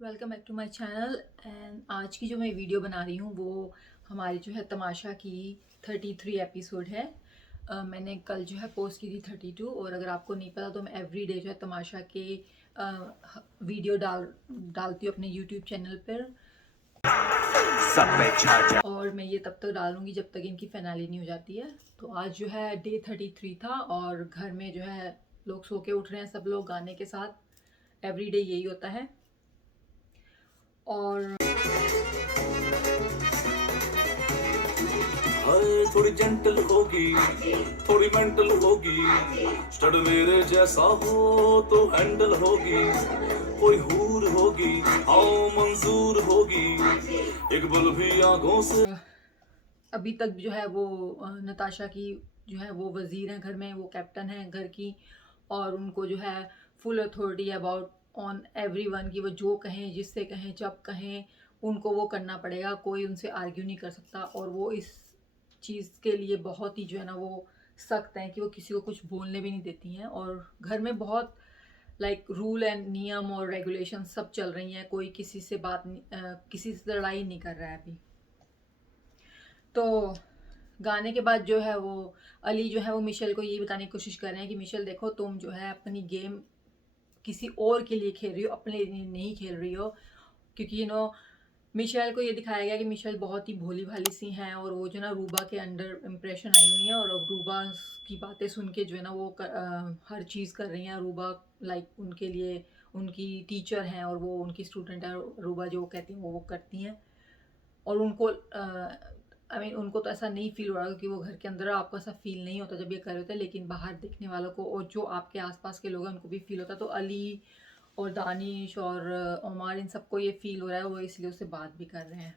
Welcome back to my channel. And आज की जो मैं वीडियो बना रही हूँ वो हमारी जो है तमाशा की 33 एपिसोड है। मैंने कल जो है पोस्ट की थी 32, और अगर आपको नहीं पता तो मैं एवरी डे जो है तमाशा के वीडियो डालती हूँ अपने यूट्यूब चैनल पर। और मैं ये तब तक डालूंगी जब तक इनकी फिनाली नहीं हो जाती है। तो आज जो है डे 33 था और घर में जो है लोग सो के उठ रहे हैं, सब लोग गाने के साथ। एवरी डे यही होता है। और हाय थोड़ी जेंटल होगी, थोड़ी मेंटल होगी, स्टड मेरे जैसा हो तो हैंडल होगी, कोई हूर होगी, हाँ मंजूर होगी, एक बल भी आंखों से। अभी तक जो है वो नताशा की जो है वो वज़ीर हैं घर में, वो कैप्टन हैं घर की। और उनको जो है full authority about on everyone की वो जो कहें, जिससे कहें, जब कहें उनको वो करना पड़ेगा। कोई उनसे आर्ग्यू नहीं कर सकता। और वो इस चीज़ के लिए बहुत ही जो है ना वो सख्त हैं कि वो किसी को कुछ बोलने भी नहीं देती हैं। और घर में बहुत रूल एंड नियम और रेगुलेशन सब चल रही हैं। कोई किसी से किसी से लड़ाई नहीं कर रहा है अभी। तो गाने के बाद जो है वो अली जो है वो मिशेल को यही बताने की कोशिश कर रहे हैं कि मिशेल देखो, तुम जो है अपनी गेम किसी और के लिए खेल रही हो, अपने लिए नहीं खेल रही हो। क्योंकि मिशेल को ये दिखाया गया कि मिशेल बहुत ही भोली भाली सी हैं, और वो जो ना रूबा के अंडर इम्प्रेशन आई हुई है। और अब रूबा की बातें सुन के जो है ना वो हर चीज़ कर रही हैं। रूबा उनके लिए उनकी टीचर हैं और वो उनकी स्टूडेंट है। रूबा जो कहती हैं वो करती हैं। और उनको उनको तो ऐसा नहीं फील हो रहा कि वो घर के अंदर, आपको ऐसा फील नहीं होता जब ये कर रहे होते हैं, लेकिन बाहर देखने वालों को और जो आपके आसपास के लोग हैं उनको भी फील होता है। तो अली और दानिश और ओमार, इन सबको ये फील हो रहा है, वो इसलिए उससे बात भी कर रहे हैं।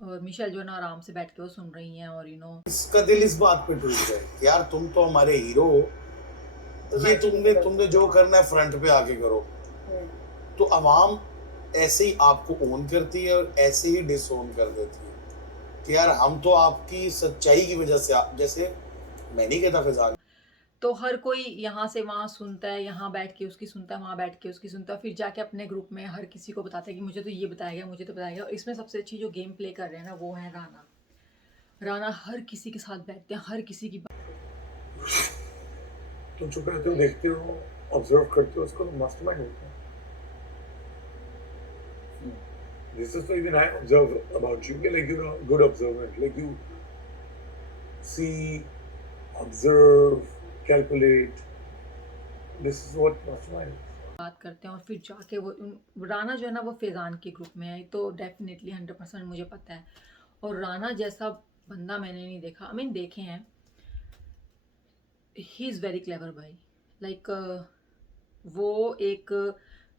और मिशेल जो है ना आराम से बैठ के वो सुन रही हैं। और इसका दिल इस बात पे टूट गया कि यार तुम तो हमारे हीरो हो, ये तुमने तुमने जो करना है फ्रंट पे आके करो। तो अवाम ऐसे ही आपको ओन करती है और ऐसे ही डिसओन कर देती है कि यार हम तो आपकी सच्चाई की वजह से जैसे मैं नहीं कहता फिजान। तो हर कोई यहाँ से वहाँ सुनता है, यहाँ बैठ के उसकी सुनता है, वहाँ बैठ के उसकी सुनता है, फिर जाके अपने ग्रुप में हर किसी को बताता है कि मुझे तो ये बताया गया, मुझे तो बताया गया। और इसमें सबसे अच्छी जो गेम प्ले कर रहे हैं ना वो है राना। राना हर किसी के साथ बैठते हैं, हर किसी की तुम चुप रहते हो, देखते हो, ऑब्जर्व करते हो, उसको मास्टरमाइंड होता है। This is so even I observe about you, like you're a good observant, like you see, observe, calculate. This is what mastermind is. बात करते हैं। और फिर जाके राना जो है ना वो फैज़ान के ग्रुप में है, तो डेफिनेटली 100% मुझे पता है। और राना जैसा बंदा मैंने नहीं देखा। देखे हैं। ही इज़ वेरी क्लेवर भाई। लाइक वो एक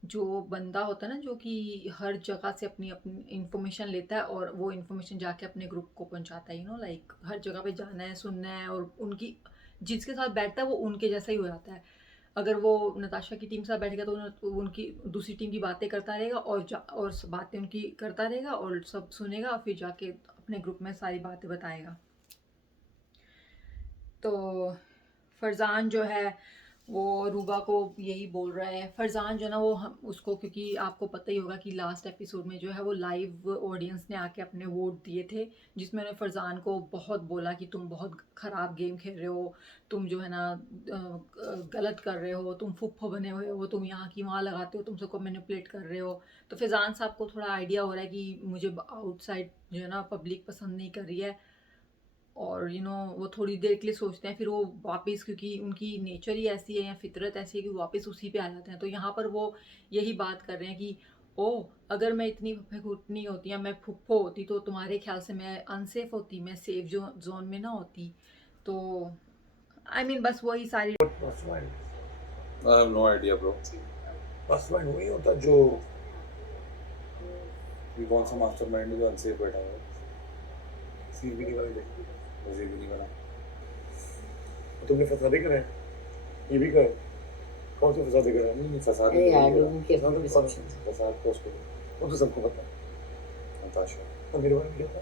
जो बंदा होता है ना जो कि हर जगह से अपनी अपनी इंफॉर्मेशन लेता है और वो इंफॉर्मेशन जाके अपने ग्रुप को पहुंचाता है। हर जगह पे जाना है, सुनना है, और उनकी जिसके साथ बैठता है वो उनके जैसा ही हो जाता है। अगर वो नताशा की टीम के साथ बैठेगा तो वो उनकी दूसरी टीम की बातें करता रहेगा, और बातें उनकी करता रहेगा और सब सुनेगा, और फिर जाके अपने ग्रुप में सारी बातें बताएगा। तो फरजान जो है वो रूबा को यही बोल रहा है। फरजान जो है ना वो हम उसको, क्योंकि आपको पता ही होगा कि लास्ट एपिसोड में जो है वो लाइव ऑडियंस ने आके अपने वोट दिए थे, जिसमें उन्होंने फरजान को बहुत बोला कि तुम बहुत ख़राब गेम खेल रहे हो, तुम जो है ना गलत कर रहे हो, तुम फुफ्फो बने हुए हो, तुम यहाँ की वहाँ लगाते हो, तुम सबको मैनिपुलेट कर रहे हो। तो फैज़ान साहब को थोड़ा आइडिया हो रहा है कि मुझे आउटसाइड जो है ना पब्लिक पसंद नहीं कर रही है। और वो थोड़ी देर के लिए सोचते हैं, फिर वो वापस, क्योंकि उनकी नेचर ही ऐसी है या फितरत ऐसी है कि वो वापस उसी पे आ जाते हैं। तो यहाँ पर वो यही बात कर रहे हैं कि ओ, अगर मैं इतनी फुफेकुटनी होती या मैं फुफ्फो होती तो तुम्हारे ख्याल से मैं अनसेफ होती, मैं सेफ जोन में ना होती। तो बस वही सारी What mastermind is? I have no idea, bro. Mastermind वही होता है जो ये कौन सा मास्टरमाइंड है जो अनसेफ बैठा हुआ है? सीख भी नहीं वाले देखते। मुझे भी नहीं पता। तुमने फसादे करे हैं, ये भी करे। कौन से फसादे करे हैं? नहीं फसाद अरे यार नहीं लोगों की अपनी फसाद परसेप्शन है। फसाद को उसको वो तो सबको पता है। नताशा और मेरे बारे में क्या था?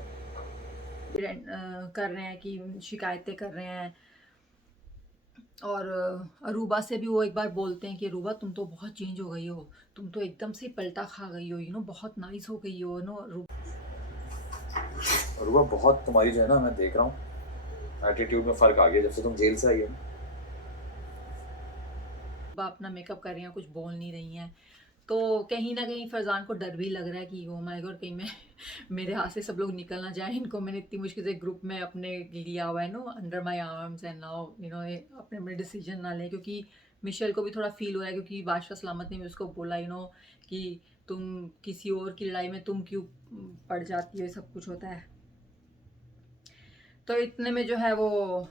कर रहे हैं कि शिकायतें कर रहे हैं। और अरूबा से भी वो एक बार बोलते हैं कि अरूबा तुम तो बहुत चेंज हो गई हो, तुम तो एकदम से पलटा खा गई हो, बहुत नाइस हो गई हो अरूबा बहुत तुम्हारी जो है ना, मैं देख रहा हूँ एटीट्यूड में फर्क आ गया जब से तुम जेल से आई हो। अरूबा अपना मेकअप कर रही हैं, कुछ बोल नहीं रही हैं। तो कहीं ना कहीं फरजान को डर भी लग रहा है कि ओ माय गॉड कहीं मैं मेरे हाथ से सब लोग निकल ना जाए, इनको मैंने इतनी मुश्किल से ग्रुप में अपने लिया हुआ है under my arms and now अपने अपने डिसीजन ना लें, क्योंकि मिशेल को भी थोड़ा फील हो रहा है, क्योंकि बादशाह सलामत ने भी उसको बोला कि तुम किसी और की लड़ाई में तुम क्यों पड़ जाती हो, सब कुछ होता है। तो इतने में जो है वो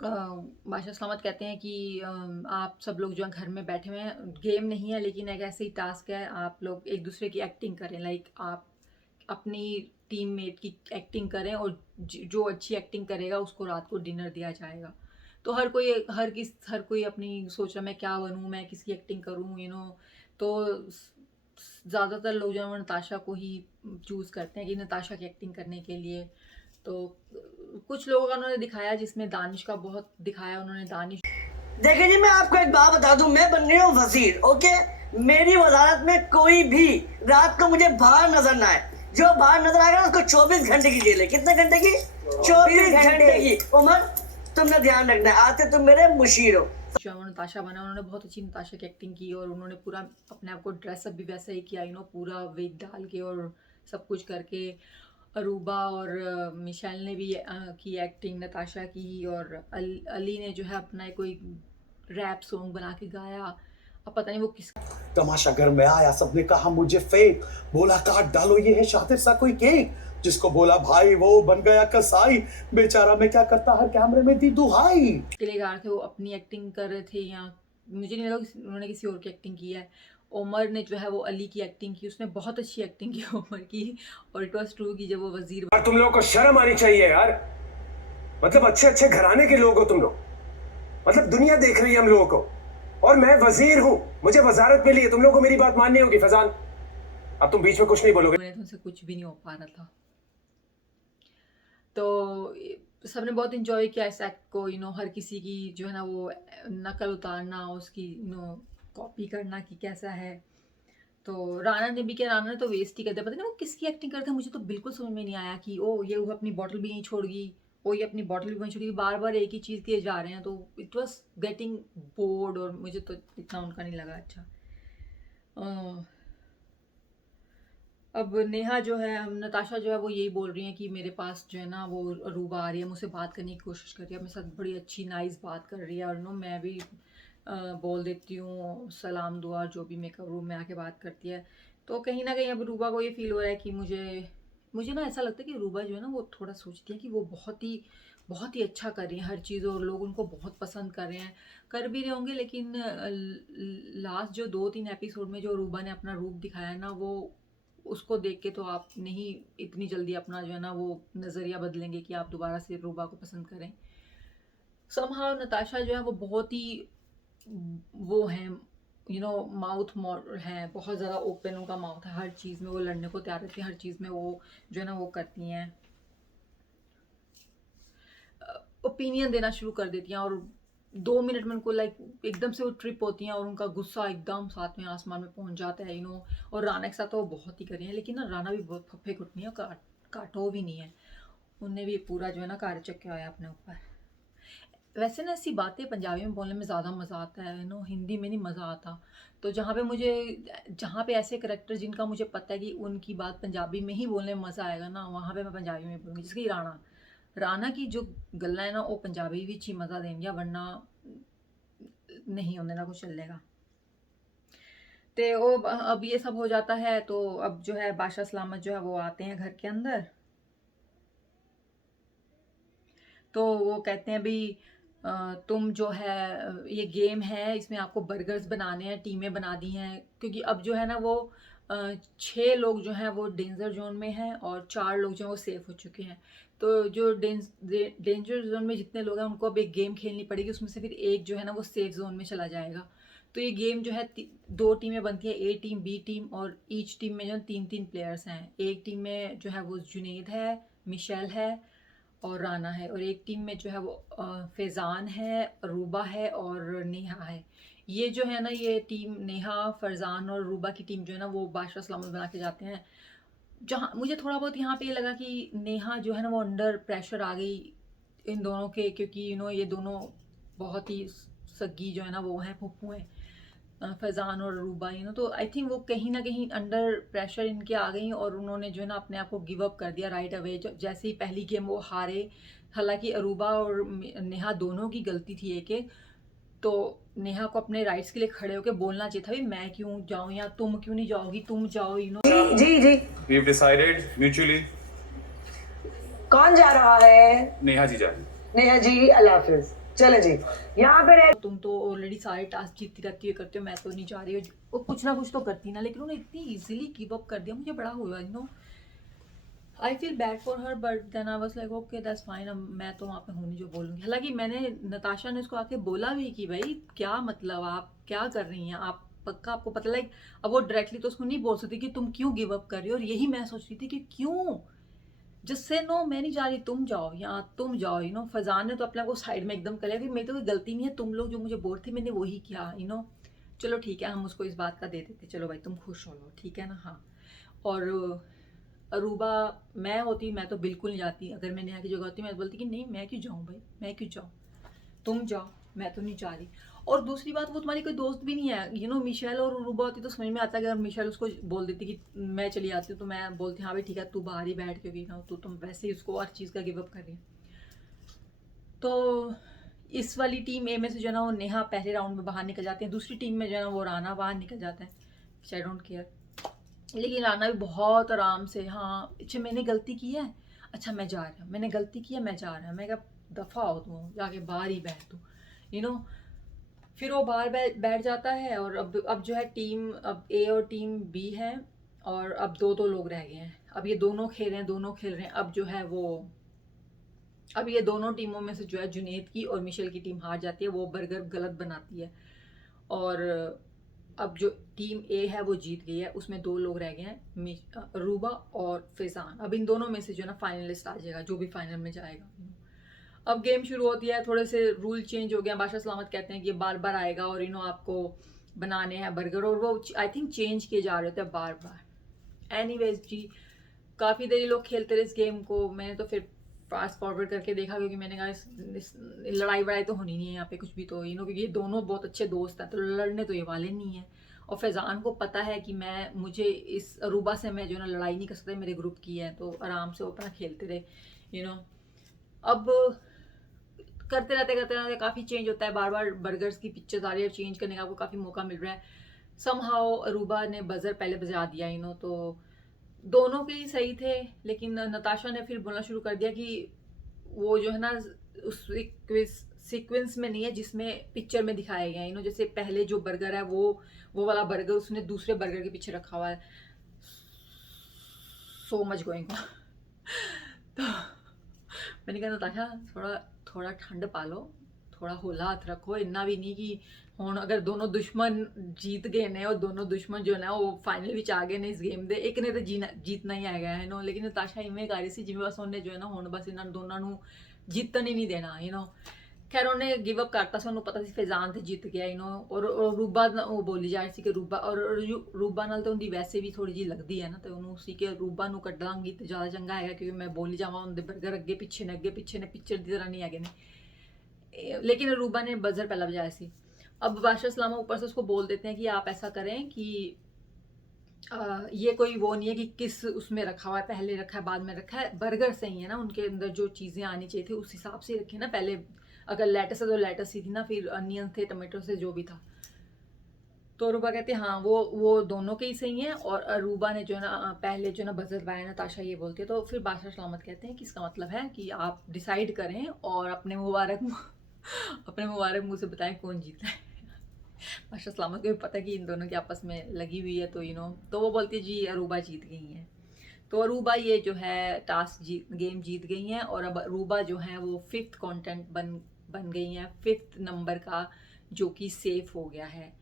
बादशाह सलामत कहते हैं कि आप सब लोग जो है घर में बैठे हुए हैं, गेम नहीं है लेकिन एक ऐसे ही टास्क है, आप लोग एक दूसरे की एक्टिंग करें, लाइक आप अपनी टीममेट की एक्टिंग करें और जो अच्छी एक्टिंग करेगा उसको रात को डिनर दिया जाएगा। तो हर कोई अपनी सोच रहा मैं क्या बनूं, मैं किसकी एक्टिंग करूं। तो ज़्यादातर लोग जो है वो नताशा को ही चूज़ करते हैं कि नताशा की एक्टिंग करने के लिए। तो कुछ लोगों का उन्होंने दिखाया, जिसमें दानिश का बहुत दिखाया उन्होंने। दानिश देखिए जी, मैं आपको एक बात बता दूं, मैं बन रही हूँ वजीर, ओके। मेरी वजारत में कोई भी रात को मुझे बाहर नजर ना आए, जो बाहर नजर आएगा उसको 24 घंटे की जेल है। कितने घंटे की? 24 घंटे की। उमर तुमने ध्यान रखना है, आते तुम मेरे मुशीर हो। जो है नताशा बना, उन्होंने बहुत अच्छी नताशा की एक्टिंग की और उन्होंने पूरा अपने आप को ड्रेसअप भी वैसा ही किया, पूरा वेग डाल के और सब कुछ करके। अरूबा और मिशेल ने भी की एक्टिंग नताशा की, और अली ने जो है अपना कोई रैप सॉन्ग बना के गाया। अब पता नहीं वो किस तमाशा घर में आया, सबने कहा मुझे फेक, बोला काट डालो ये है शातिर सा कोई केक, जिसको बोला भाई वो बन गया कसाई, बेचारा मैं क्या करता हर कैमरे में दी दुहाई। के लिए गा रहे थे, वो अपनी एक्टिंग कर रहे थे, या मुझे नहीं लगा उन्होंने किसी और की एक्टिंग की है। उमर ने जो है वो अली की एक्टिंग की, उसने बहुत अच्छी एक्टिंग की उमर की, और इट वाज ट्रू कि जब वो वजीर यार तुम लोगों को शर्म आनी चाहिए यार, मतलब अच्छे अच्छे घराने के लोग हो तुम लोग, मतलब दुनिया देख रही है हम लोगों को, और मैं वजीर हूं, मुझे वजारत मिली है, तुम लोगों को मेरी बात माननी होगी। फैजान अब तुम बीच में कुछ नहीं बोलोगे। उनसे कुछ भी नहीं हो पा रहा था। तो सबने बहुत इन्जॉय किया इस एक्ट को, हर किसी की जो है ना वो नकल उतारना, उसकी कॉपी करना कि कैसा है। तो राना ने भी किया, राना ने तो वेस्ट ही कर दिया, पता नहीं वो किसकी एक्टिंग करता है, मुझे तो बिल्कुल समझ में नहीं आया कि ओ ये वो अपनी बॉटल भी नहीं छोड़ गई, ओ ये अपनी बॉटल भी नहीं छोड़ गई, बार बार एक ही चीज़ किए जा रहे हैं, तो इट वॉज गेटिंग बोर्ड, और मुझे तो इतना उनका नहीं लगा अच्छा। अब नेहा जो है, नताशा जो है वो यही बोल रही है कि मेरे पास जो है ना वो अरूबा आ रही है, मुझसे बात करने की कोशिश कर रही है, मेरे साथ बड़ी अच्छी नाइस बात कर रही है, और मैं भी बोल देती हूँ सलाम दुआ जो भी मेकअप रूम में आके बात करती है। तो कहीं ना कहीं अब अरूबा को ये फील हो रहा है कि मुझे ना ऐसा लगता है कि अरूबा जो है ना वो थोड़ा सोचती है कि वो बहुत ही अच्छा कर रही है हर चीज़, और लोग उनको बहुत पसंद कर रहे हैं, कर भी रहे होंगे, लेकिन लास्ट जो 2-3 एपिसोड में जो अरूबा ने अपना रूप दिखाया है ना, वो उसको देख के तो आप नहीं इतनी जल्दी अपना जो है ना वो नज़रिया बदलेंगे कि आप दोबारा से रूबा को पसंद करें। समहाउ नताशा जो है वो बहुत ही वो है माउथ है, बहुत ज़्यादा ओपन उनका माउथ है, हर चीज़ में वो लड़ने को तैयार रहती है, हर चीज़ में वो जो है ना वो करती हैं, ओपिनियन देना शुरू कर देती हैं, और 2 मिनट में उनको एकदम से वो ट्रिप होती हैं, और उनका गुस्सा एकदम साथ में आसमान में पहुंच जाता है और राना के साथ तो वो बहुत ही करी हैं, लेकिन ना राना भी बहुत फफे कुटनी है, काटो भी नहीं है, उनने भी पूरा जो है ना कार्य चक्या हुआ है अपने ऊपर। वैसे ना ऐसी बातें पंजाबी में बोलने में ज़्यादा मज़ा आता है, हिंदी में नहीं मज़ा आता। तो जहाँ पे ऐसे करैक्टर जिनका मुझे पता है कि उनकी बात पंजाबी में ही बोलने में मज़ा आएगा ना, वहाँ पे मैं पंजाबी में बोलूँगी। जैसे कि राना की जो गल्ला है ना वो पंजाबी भी अच्छी मज़ा देंगे, वरना नहीं होने ना कुछ चलेगा। तो वो अब ये सब हो जाता है, तो अब जो है बादशाह सलामत जो है वो आते हैं घर के अंदर। तो वो कहते हैं भी तुम जो है ये गेम है, इसमें आपको बर्गर्स बनाने हैं, टीमें बना दी हैं, क्योंकि अब जो है ना वो 6 लोग जो हैं वो डेंजर जोन में हैं और 4 लोग जो हैं वो सेफ हो चुके हैं। तो जो डेंजर जोन में जितने लोग हैं उनको अब एक गेम खेलनी पड़ेगी, उसमें से फिर एक जो है ना वो सेफ जोन में चला जाएगा। तो ये गेम जो है 2 टीमें बनती है, ए टीम बी टीम, और ईच टीम में जो 3-3 प्लेयर्स हैं। एक टीम में जो है वो जुनैद है, मिशेल है, और राना है, और एक टीम में जो है वो फैज़ान है, अरूबा है और नेहा है। ये जो है ना, ये टीम नेहा, फरजान और अरूबा की टीम जो है ना, वो बादशाह सलामत बना के जाते हैं। जहाँ मुझे थोड़ा बहुत यहाँ पे ये लगा कि नेहा जो है ना वो अंडर प्रेशर आ गई इन दोनों के, क्योंकि ये दोनों बहुत ही सगी जो है ना वो हैं, फुप्पू हैं, फैज़ान और अरूबा, तो आई थिंक वो कहीं ना कहीं अंडर प्रेशर इनके आ गई और उन्होंने जो है ना अपने आप को गिव अप कर दिया राइट अवे। जैसे ही पहली गेम वो हारे, हालांकि अरूबा और नेहा दोनों की गलती थी एक, तो नेहा को अपने राइट्स के लिए खड़े होकर बोलना चाहिए था, भाई मैं क्यों जाऊं या तुम क्यों नहीं जाओगी, तुम जाओ। जी जी, We've decided mutually. कौन जा रहा है? नेहा जी जा रही हैं। नेहा जी, अल्लाह हाफिज। चले जी, यहाँ पे रह। तुम तो ऑलरेडी सारे टास्क जीतती रहती है, करते हो, मैं तो नहीं जा रही हूँ। वो कुछ ना कुछ तो करती ना, लेकिन उन्होंने इतनी इजीली गिव अप कर दिया, मुझे बड़ा हुआ। I feel bad for her, but then I was like okay that's fine, अब मैं तो वहाँ पे हूँ नहीं जो बोलूँगी। हालांकि मैंने नताशा ने उसको आके बोला भी कि भाई क्या मतलब, आप क्या कर रही हैं, आप पक्का आपको पता, लाइक अब वो डायरेक्टली तो उसको नहीं बोल सकती कि तुम क्यों गिव अप कर रही हो। और यही मैं सोच रही थी कि क्यों, जस्ट से नो, मैं नहीं जा रही, तुम जाओ या तुम जाओ। फैज़ान ने तो अपने को साइड में एकदम कर लिया कि मेरी तो कोई गलती नहीं है, तुम लोग जो मुझे बोल थे मैंने वही किया। चलो ठीक है, हम उसको इस बात का दे देते, चलो भाई तुम खुश हो लो, ठीक है ना। हाँ, और अरूबा मैं होती, मैं तो बिल्कुल नहीं जाती। अगर मैं नेहा की जगह होती मैं बोलती कि नहीं, मैं क्यों जाऊँ भाई, मैं क्यों जाऊँ, तुम जाओ, मैं तो नहीं जा रही। और दूसरी बात, वो तुम्हारी कोई दोस्त भी नहीं है। मिशेल और अरूबा होती तो समझ में आता है कि अगर मिशेल उसको बोल देती कि मैं चली आती हूँ, तो मैं बोलती हाँ भाई ठीक है, तू बाहर ही बैठ, क्योंकि तू तुम वैसे ही उसको हर चीज़ का गिव अप कर रही है। तो इस वाली टीम ए में से जो है ना वो नेहा पहले राउंड में बाहर निकल जाती है, दूसरी टीम में जो है ना वो राना बाहर निकल जाता है, आई डोंट केयर। लेकिन राना भी बहुत आराम से, हाँ अच्छा मैंने गलती की है, अच्छा मैं जा रहा हूँ, मैंने गलती की है, मैं जा रहा हूँ, मैं क्या दफ़ा हो तू, जाके बाहर ही बैठ तू। फिर वो बाहर बैठ जाता है। और अब जो है टीम, अब ए और टीम बी है, और अब दो लोग रह गए हैं। अब ये दोनों खेल रहे हैं। अब जो है वो, अब ये दोनों टीमों में से जो है जुनैद की और मिशेल की टीम हार जाती है, वो बर्गर गलत बनाती है। और अब जो टीम ए है वो जीत गई है, उसमें 2 लोग रह गए हैं, अरूबा और फैज़ान। अब इन दोनों में से जो है ना फाइनलिस्ट आ जाएगा, जो भी फाइनल में जाएगा। अब गेम शुरू होती है, थोड़े से रूल चेंज हो गया। बादशाह सलामत कहते हैं कि ये बार बार आएगा और आपको बनाने हैं बर्गर, और वो आई थिंक चेंज किए जा रहे थे बार बार। एनीवेज जी, काफ़ी देर लोग खेलते रहे इस गेम को। मैंने तो फिर फास्ट फॉरवर्ड करके देखा, क्योंकि मैंने कहा लड़ाई वड़ाई तो होनी नहीं है यहाँ पे कुछ भी, तो क्योंकि ये दोनों बहुत अच्छे दोस्त हैं, तो लड़ने तो ये वाले नहीं हैं। और फैज़ान को पता है कि मुझे इस अरूबा से मैं जो है ना लड़ाई नहीं कर सकता, मेरे ग्रुप की है, तो आराम से वो अपना खेलते रहे। अब करते रहते काफ़ी चेंज होता है, बार बार बर्गर्स की पिक्चर्स आ रही है, चेंज करने का आपको काफ़ी मौका मिल रहा है। समहाउ अरूबा ने बजर पहले बजा दिया, तो दोनों के ही सही थे। लेकिन नताशा ने फिर बोलना शुरू कर दिया कि वो जो है ना उस सीक्वेंस में नहीं है जिसमें पिक्चर में दिखाया गया है। जैसे पहले जो बर्गर है वो वाला बर्गर उसने दूसरे बर्गर के पीछे रखा हुआ है। सो मच गोइंग तो मैंने कहा नताशा थोड़ा ठंड पालो, थोड़ा होला हाथ रखो, इन्ना भी नहीं कि हुण अगर दोनों दुश्मन जीत गए ने और दोनों दुश्मन जो है वो फाइनल विच आ गए ने इस गेम दे, एक ने तो जीतना ही हैगा है लेकिन नताशा इवें कर रही सी जिवें बस उन्हें जो है ना हुण बस इन्हां दोनों नूं जीतन ही नहीं देना खैर उन्हें गिव अप करता सी, उन्हें पता सी फैज़ान तो जीत गया और रूबा वो बोली जा रही सी कि रूबा और रूबा नाल तो उनकी वैसे भी थोड़ी जी लगती है ना, तो उन्होंने सी कि रूबा नूं कढ लांगी तो ज़्यादा चंगा है क्योंकि मैं बोली जावां उनके बर्गर अगे पिछे ने पिक्चर की तरह नहीं है। लेकिन रूबा ने बजर पहला बजाया सी। अब बादशाह सलामा ऊपर से उसको बोल देते हैं कि आप ऐसा करें कि ये कोई वो नहीं है कि किस उसमें रखा हुआ है, पहले रखा है बाद में रखा है, बर्गर सही है ना, उनके अंदर जो चीज़ें आनी चाहिए थी उस हिसाब से रखे ना। पहले अगर लेटस है तो लेटस ही थी ना, फिर अनियन थे, टमाटो से जो भी था। तो अरूबा कहते हैं हाँ वो दोनों के ही सही हैं। और अरूबा ने जो है ना पहले जो है ना बजर लगाया ना, ताशा ये बोलती है। तो फिर बादशाह सलामत कहते हैं कि इसका मतलब है कि आप डिसाइड करें और अपने मुबारक मुँह से बताएं कौन जीता है। बादशाह सलामत को भी पता है कि इन दोनों की आपस में लगी हुई है, तो तो वो बोलती है जी अरूबा जीत गई हैं। तो अरूबा ये जो है गेम जीत गई हैं और अब अरूबा जो है वो 5th कंटेंट बन गई हैं, 5th नंबर का, जो कि सेफ हो गया है।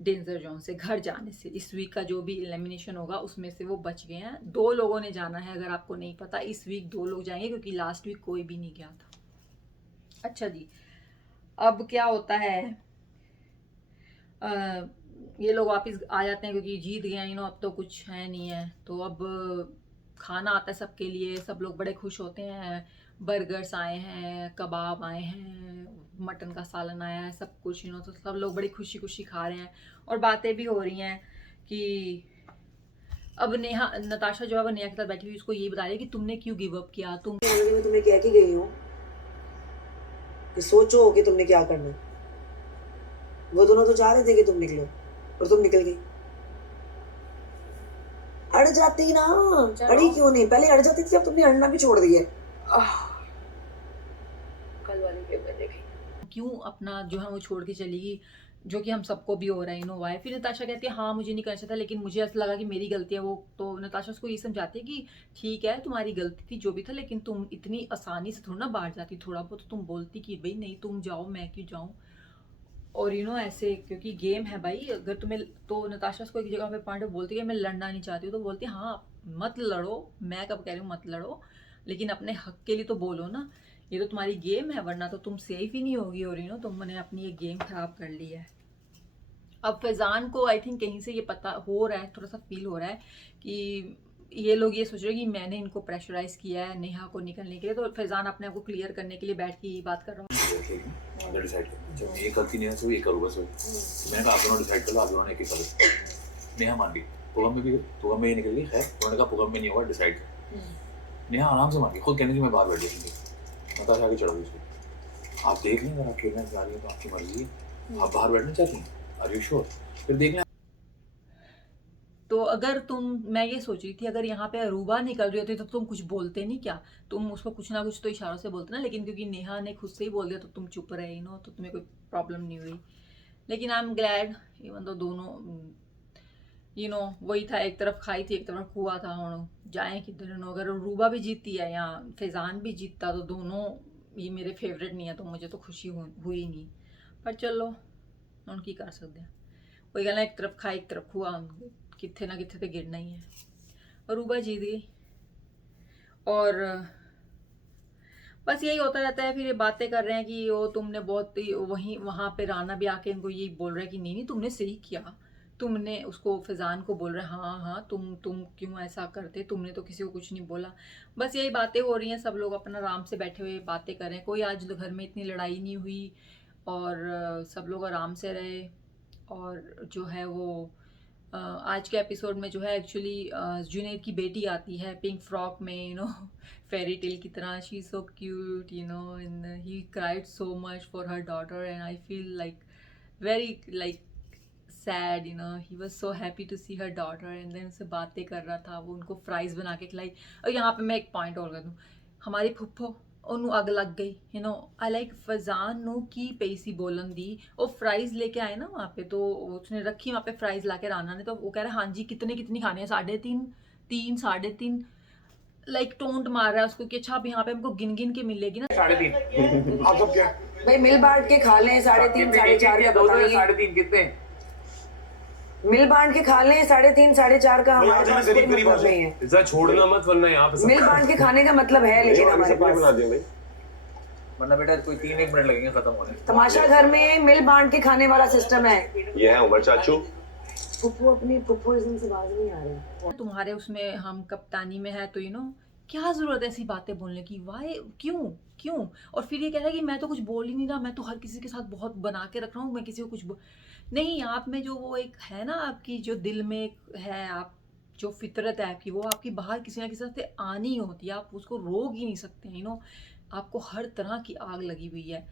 डेंजर जोन से घर जाने से। इस वीक का जो भी एलिमिनेशन होगा उसमें से वो बच गए हैं। 2 लोगों ने जाना है, अगर आपको नहीं पता इस वीक 2 लोग जाएंगे क्योंकि लास्ट वीक कोई भी नहीं गया था। अच्छा जी, अब क्या होता है, ये लोग वापस आ जाते हैं क्योंकि जीत गए हैं, अब तो कुछ है नहीं है। तो अब खाना आता है सबके लिए, सब लोग बड़े खुश होते हैं। बर्गर्स आए हैं, कबाब आए हैं, मटन का सालन आया है, सब कुछ तो सब लोग बड़ी खुशी खुशी खा रहे हैं। और बातें भी हो रही हैं कि अब नेहा, नताशा जो है वो नेहा के साथ बैठी हुई उसको ये बता रही है कि तुमने क्यों गिव अप किया। मैं तुम्हें कह के गई हूँ कि सोचो कि तुमने क्या करना है। वो दोनों तो चाह रहे थे कि तुम निकलो और तुम निकल गई। अड़ जाती ना, अड़ी क्यों नहीं, पहले अड़ जाती थी, अब तुमने अड़ना भी छोड़ दिया। कल वाली पे मैं देखी क्यों अपना जो है वो छोड़ के चली गई, जो कि हम सबको भी हो रहा है वाई। फिर नताशा कहती है हाँ मुझे नहीं करना चाहिए था, लेकिन मुझे ऐसा लगा कि मेरी गलती है। वो तो नताशा उसको ये समझाती है कि ठीक है तुम्हारी गलती थी जो भी था, लेकिन तुम इतनी आसानी से थोड़ा ना बाहर जाती, थोड़ा बहुत तो तुम बोलती कि भाई नहीं तुम जाओ मैं क्यों जाऊँ। और ऐसे क्योंकि गेम है भाई, अगर तुम्हें तो नताशा को एक जगह पे पॉइंट बोलती है मैं लड़ना नहीं चाहती हूँ, तो बोलती है हाँ मत लड़ो, मैं कब कह रही हूँ मत लड़ो, लेकिन अपने हक के लिए तो बोलो ना, ये तो तुम्हारी गेम है, वरना तो तुम सेफ ही नहीं होगी। और तुमने अपनी ये गेम खराब कर ली है। अब फैज़ान को आई थिंक कहीं से ये पता हो रहा है, थोड़ा सा फील हो रहा है कि ये लोग ये सोच रहे हैं कि मैंने इनको प्रेशराइज किया है नेहा को निकलने के लिए। तो फैज़ान अपने आप को क्लियर करने के लिए बैठ के ये बात कर रहा हूँ। डिसाइड कर, जब ये करती नहीं है तो ये करूँ बस। मैंने कहा आप दोनों डिसाइड कर लो, आप दोनों ने एक करो। नेहा मान गई, पुगम में ही निकल गई। खैर उन्होंने कहा पुगम में नहीं होगा, डिसाइड कर। नेहा आराम से मान गई, खुद कहने की मैं बाहर बैठ जाऊँगी। नताशा आगे चढ़ गई उसको, आप देख लें अगर आप खेलना चाह रही हैं तो आपकी मर्जी है, आप बाहर बैठना चाहती हैं, आर यू श्योर? फिर देख लें। तो अगर मैं ये सोच रही थी अगर यहाँ पे अरूबा निकल रही होती तो तुम कुछ बोलते नहीं क्या, तुम उसको कुछ ना कुछ तो इशारों से बोलते ना, लेकिन क्योंकि नेहा ने खुद से ही बोल दिया तो तुम चुप रहे तो तुम्हें कोई प्रॉब्लम नहीं हुई। लेकिन आई एम ग्लैड, इवन तो दोनों वही था, एक तरफ खाई थी एक तरफ कुआ था। हम जाए किधर, अगर अरूबा भी जीतती है या फैज़ान भी जीतता तो दोनों ये मेरे फेवरेट नहीं है, तो मुझे तो खुशी हुई नहीं। पर चलो हम की कर सकते हैं, वही गल एक तरफ खाई एक तरफ खुआ, कितने ना कितने तो गिरना ही है। अरूबा जीत गई और बस यही होता रहता है। फिर ये बातें कर रहे हैं कि वो तुमने बहुत वहाँ पे राना भी आके इनको ये बोल रहा है कि नहीं तुमने सही किया, तुमने उसको फैज़ान को बोल रहे हैं हाँ तुम क्यों ऐसा करते, तुमने तो किसी को कुछ नहीं बोला। बस यही बातें हो रही हैं, सब लोग अपना आराम से बैठे हुए बातें कर रहे हैं। कोई आज घर में इतनी लड़ाई नहीं हुई और सब लोग आराम से रहे। और जो है वो आज के एपिसोड में जो है एक्चुअली जुनैद की बेटी आती है पिंक फ्रॉक में, फेरी टेल की तरह। She is so cute and he cried so much for her daughter and I feel like very like sad, he was so happy to see her daughter. And then उससे बातें कर रहा था, वो उनको फ्राइज़ बना के खिलाई। और यहाँ पे मैं एक पॉइंट और कर दूँ, हमारी फुफ्फो ਉਹਨੂੰ अग लग गई, आई लाइक फैज़ान ਨੂੰ की पैसी बोलन दी। वो फ्राइज़ लेके आए ना वहाँ पे, तो उसने रखी वहाँ पे फ्राइज़ ला के राना ने, तो वो कह रहा है हाँ जी कितनी खाने हैं, 3.5 लाइक टोंट मार रहा है उसको कि अच्छा अब यहाँ पे हमको गिन गिन के मिलेगी ना 3.5। आप सब क्या भाई मिल बांट के खा लें, 3.5 4.5 का बताइए। 3.5 कितने मिल बांट के खा लें, 3.5 4.5 का हमारे पास कोई मतलब नहीं है। इज्जत छोड़ना मत, वरना यहाँ पे मिल बांट के खाने का मतलब है, लेकिन हमारे पास वरना बेटा कोई 3-1 मिनट लगेंगे खत्म होने। तमाशा घर में मिल बांट के खाने वाला सिस्टम है। ये है उमर चाचू। पुप्पो से बात नहीं आ रही। तुम्हारे उसमें हम कप्तानी में है तो क्या ज़रूरत है ऐसी बातें बोलने की, वाई क्यों। और फिर ये कह रहा है कि मैं तो कुछ बोल ही नहीं रहा, मैं तो हर किसी के साथ बहुत बना के रख रहा हूँ, मैं किसी को कुछ नहीं। आप में जो वो एक है ना, आपकी जो दिल में है, आप जो फितरत है आपकी, वो आपकी बाहर किसी ना किसी से आनी होती है, आप उसको रोक ही नहीं सकते। आपको हर तरह की आग लगी हुई है।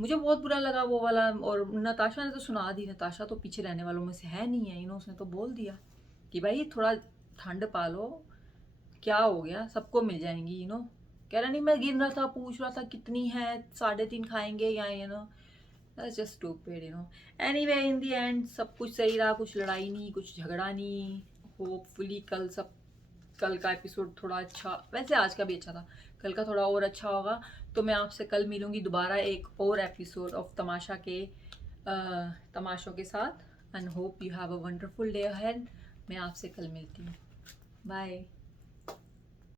मुझे बहुत बुरा लगा वो वाला। और नताशा ने तो सुना दी, नताशा तो पीछे रहने वालों में से है नहीं है, उसने तो बोल दिया कि भाई थोड़ा ठंड पालो, क्या हो गया, सबको मिल जाएंगी। कह रहा नहीं मैं गिन रहा था, पूछ रहा था कितनी है, 3.5 खाएंगे या That's just stupid, Anyway, in the end सब कुछ सही रहा, कुछ लड़ाई नहीं, कुछ झगड़ा नहीं। होपफुली कल का एपिसोड थोड़ा अच्छा, वैसे आज का भी अच्छा था, कल का थोड़ा और अच्छा होगा। तो मैं आपसे कल मिलूँगी दोबारा एक और एपिसोड ऑफ तमाशा के तमाशों के साथ। And hope you have a wonderful day ahead. मैं आपसे कल मिलती हूँ। बाय।